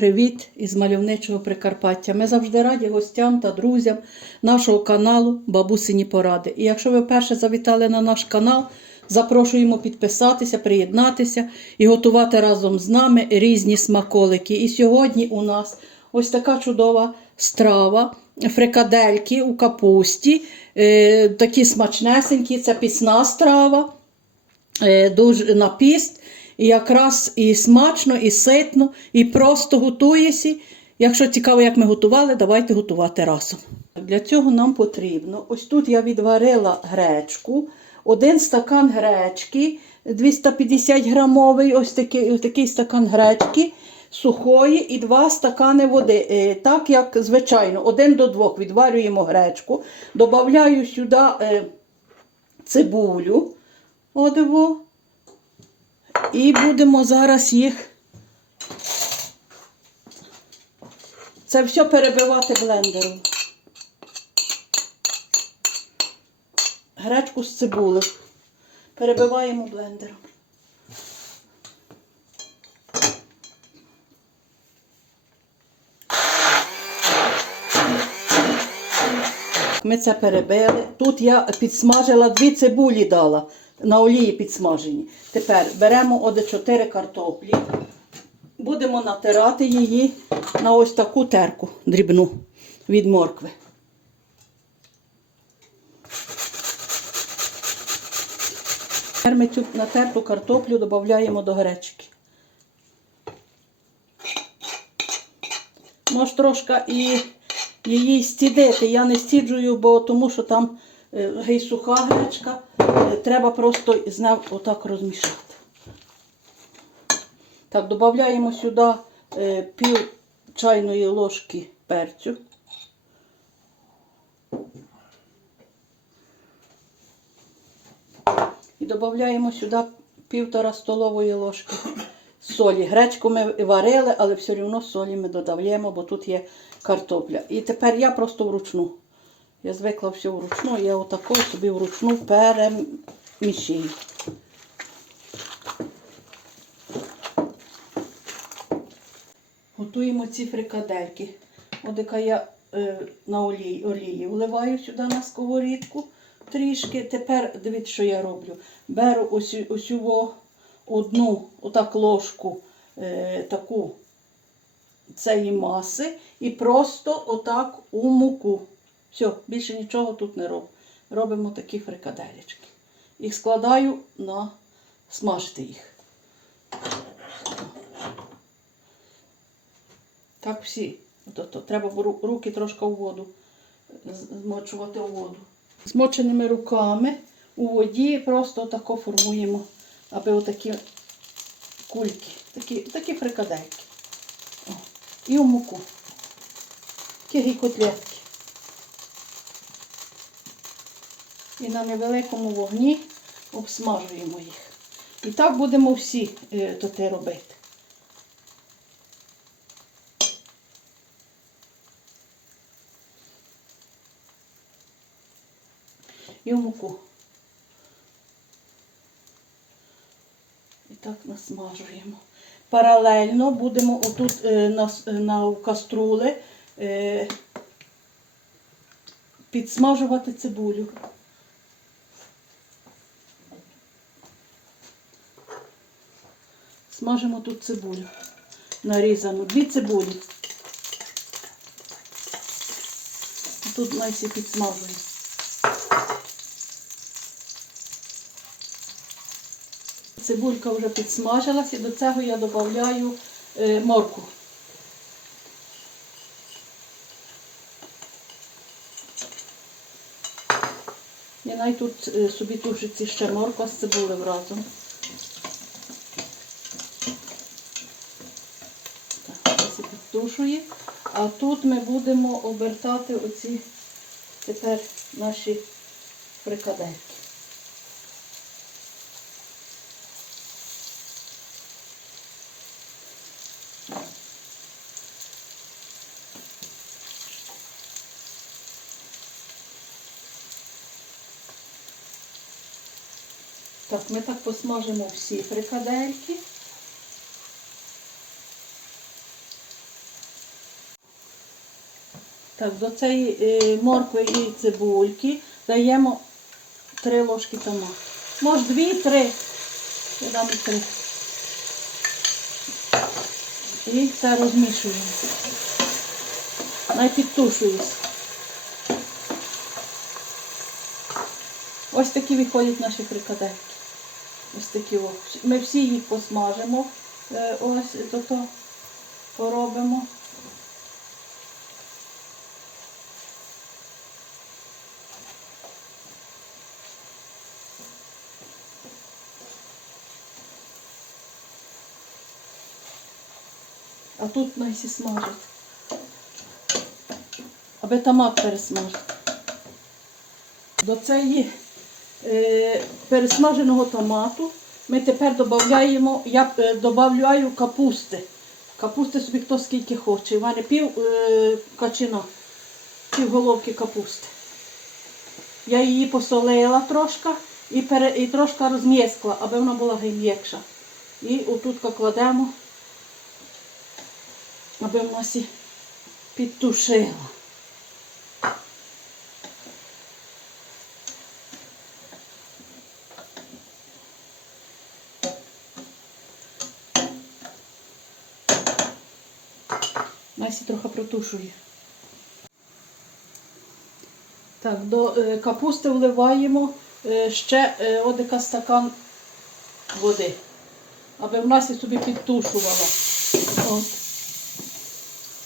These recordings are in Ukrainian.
привіт із мальовничого Прикарпаття. Ми завжди раді гостям та друзям нашого каналу Бабусині Поради. І якщо ви вперше завітали на наш канал, запрошуємо підписатися, приєднатися і готувати разом з нами різні смаколики. І сьогодні у нас ось така чудова страва, фрикадельки у капусті, е, такі смачнесенькі, це пісна страва е, дуже на піст. І якраз і смачно, і ситно, і просто готуєся. Якщо цікаво, як ми готували, давайте готувати разом. Для цього нам потрібно. Ось тут я відварила гречку, один стакан гречки, 250 грамовий, ось такий, ось такий стакан гречки сухої і два стакани води. Е, Так як звичайно, один до двох відварюємо гречку, додаю сюди е, цибулю. Одиво. І будемо зараз їх це все перебивати блендером. Гречку з цибули. Перебиваємо блендером. Ми це перебили. Тут я підсмажила дві цибулі дала. На олії підсмажені. Тепер беремо оде 4 картоплі. Будемо натирати її на ось таку терку дрібну від моркви. Тепер ми цю натерту картоплю додаємо до гречки. Може трошки і її стідити. Я не стіджую, бо тому що там е, гей суха гречка. Треба просто з нею отак розмішати. Так, додаємо сюди е, пів чайної ложки перцю. І додаємо сюди півтора столової ложки солі. Гречку ми варили, але все одно солі ми додаємо, бо тут є картопля. І тепер я просто вручну. Я звикла все вручну, я отако собі вручну перемішую. Готуємо ці фрикадельки. От яка я е, на олії, олії вливаю сюди на сковорідку трішки. Тепер дивіться, що я роблю. Беру ось, ось одну отак ложку е, таку цієї маси і просто отак у муку. Все, більше нічого тут не роблю. Робимо такі фрикаделечки. Їх складаю на смажити їх. Так всі. Тобто, треба руки трошки у воду змочувати у воду. Змоченими руками у воді просто тако формуємо, аби отакі кульки, такі, такі фрикадельки. О, І у муку. Такі котлетки. І на невеликому вогні обсмажуємо їх. І так будемо всі е, тоти робити. І муку. І так насмажуємо. Паралельно будемо отут е, на, е, на каструли е, підсмажувати цибулю. Смажимо тут цибулю. Нарізану. Дві цибулі. Тут ми всі підсмажуємо. Цибулька вже підсмажилась і до цього я додаю е, морку. І навіть тут е, собі тушиться ще морква з цибулею разом. Так, це все. А тут ми будемо обертати оці тепер наші фрикадельки. Так, ми так посмажимо всі фрикадельки. Так, до цієї е, моркви і цибульки даємо 3 ложки томату. Може 2-3. Я дам і 3. І це розмішуємо. Найпідтушується. Ось такі виходять наші фрикадельки. Ось такі о. Ми всі їх посмажимо. Е, Ось то то поробимо. А тут Найсі смажить. Аби томат пересмажити. До цієї е, пересмаженого томату ми тепер додаємо, я е, додаю капусти. Капусти собі хто скільки хоче. У мене пів е, качина, пів головки капусти. Я її посолила трошки і, пере, і трошки розм'єскла, аби вона була м'якша. І отут кладемо, аби в нас і підтушила. Насі трохи протушує. Так, до е, капусти вливаємо е, ще е, одека стакан води, аби в нас і собі підтушувала. От.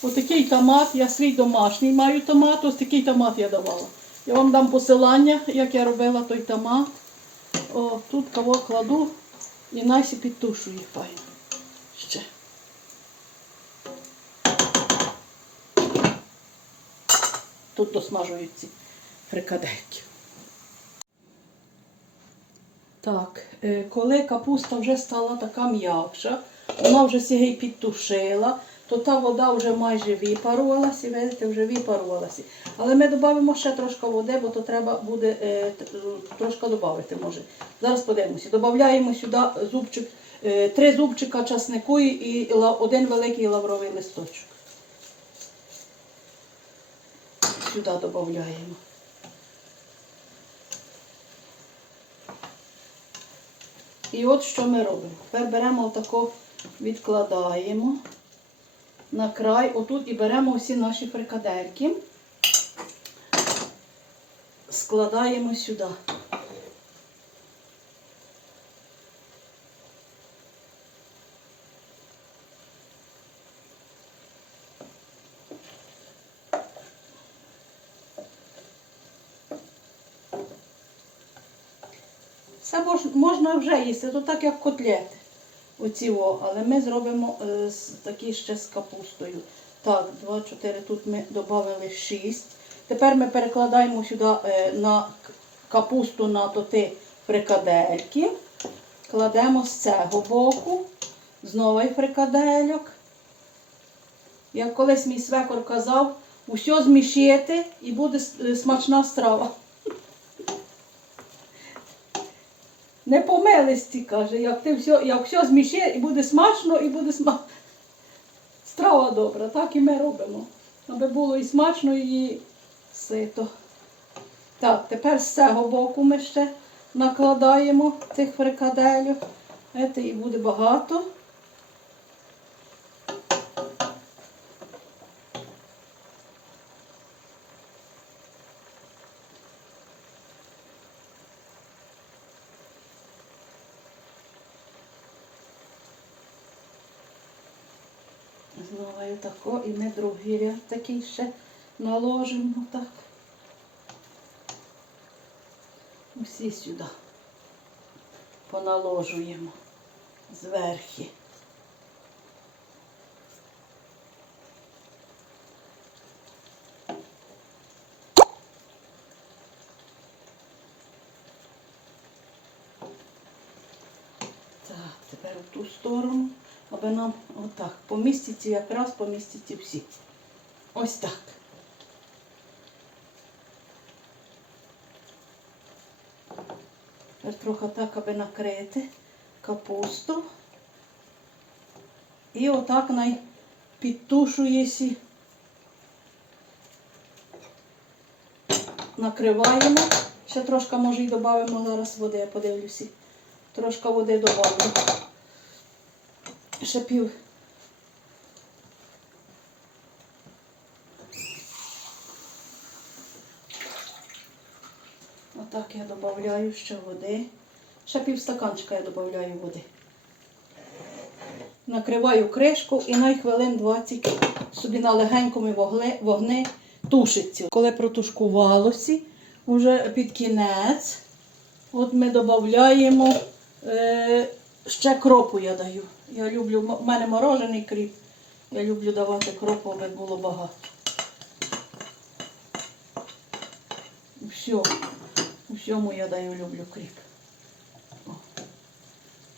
Отакий томат, я свій домашній маю томат, ось такий томат я давала. Я вам дам посилання, як я робила той томат. О, тут кого кладу і Насі підтушує файно. Ще. Тут досмажують ці фрикадельки. Так, е, коли капуста вже стала така м'якша, вона вже сігей підтушила, то та вода вже майже випарувалася, видите, вже випарувалася. Але ми додамо ще трошки води, бо то треба буде е, трошки додати може. Зараз подивимося. Додаємо сюди зубчик, е, три зубчика часнику і один великий лавровий листочок. Сюди додаємо. І от що ми робимо. Тепер беремо отако, відкладаємо на край, отут і беремо всі наші фрикадельки, складаємо сюди. Мож- можна вже їсти, то так як котлети. Оці о, але ми зробимо е, такі ще з капустою. Так, 2, 4, тут ми додали 6. Тепер ми перекладаємо сюди е, на капусту на тоти фрикадельки. Кладемо з цього боку. Знову фрикадельок. Як колись мій свекор казав, усе змішити і буде е, смачна страва. Не помилисті, каже, як ти все, як все і буде смачно, і буде смачно. страва добра, так і ми робимо. Аби було і смачно, і сито. Так, тепер з цього боку ми ще накладаємо цих фрикадельок. Це і буде багато. Знову тако і ми другий ряд такий ще наложимо так. Усі сюди поналожуємо зверхи. Так, тепер в ту сторону, аби нам отак поміститься, якраз поміститься всі. Ось так. Тепер трохи так, аби накрити капусту. І отак най підтушується накриваємо. Ще трошки, може, і додамо зараз води, я подивлюся. Трошки води добавлю. Ще пів. Отак я додаю ще води. Ще пів стаканчика я додаю води. Накриваю кришку і на хвилин 20 собі на легенькому вогни тушиться. Коли протушкувалося, вже під кінець, от ми додаємо е, ще кропу я даю. Я люблю, в мене морожений кріп. Я люблю давати кропу, аби було багато. Все. У всьому я даю люблю кріп.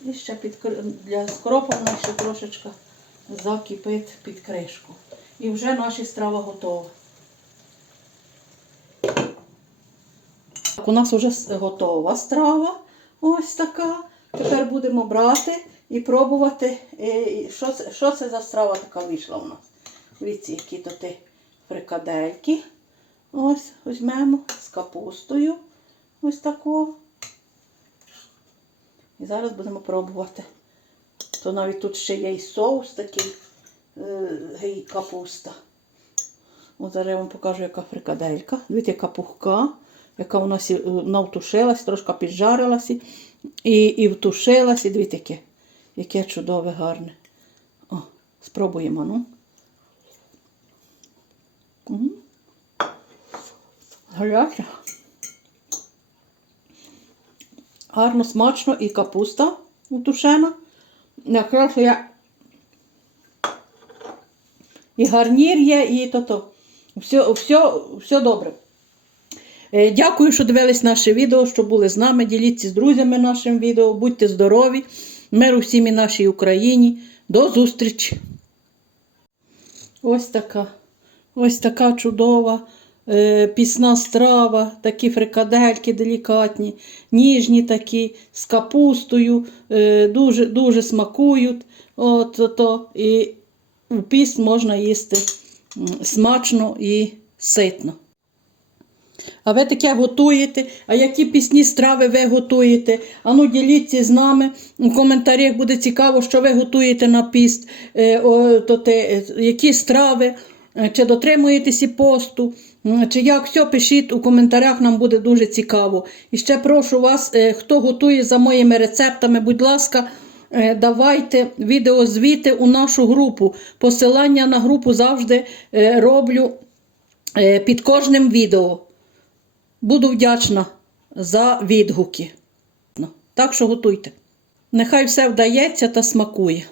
І ще під для скропу вона ще трошечки закипить під кришку. І вже наша страва готова. Так, у нас вже готова страва. Ось така. Тепер будемо брати і пробувати, е, що це, що це за страва така вийшла у нас. Дивіться, які то ти фрикадельки. Ось візьмемо з капустою. Ось таку. І зараз будемо пробувати. То навіть тут ще є і соус такий, е, і капуста. От зараз я вам покажу, яка фрикаделька. Дивіться, яка пухка, яка у нас і, е, навтушилась, трошки піджарилася і, і втушилася. Дивіться, яке, яке чудове, гарне. О, спробуємо, ну. М. Гарно, смачно і капуста утушена. Якраз я і гарнір є, і то-то. Все, все, все добре. Е, Дякую, що дивились наше відео, що були з нами. Діліться з друзями нашим відео. Будьте здорові. Миру всім і нашій Україні. До зустрічі! Ось така. Ось така чудова пісна страва, такі фрикадельки делікатні, ніжні такі, з капустою, е, дуже, дуже смакують. От, то, і у піст можна їсти смачно і ситно. А ви таке готуєте? А які пісні страви ви готуєте? Ану, діліться з нами. У коментарях буде цікаво, що ви готуєте на піст, е, о, то те, е, які страви, е, чи дотримуєтеся посту, чи як все пишіть у коментарях, нам буде дуже цікаво. І ще прошу вас, е, хто готує за моїми рецептами, будь ласка. е, Давайте відеозвіти у нашу групу. Посилання на групу завжди е, роблю е, під кожним відео. Буду вдячна за відгуки. Так що готуйте. Нехай все вдається та смакує.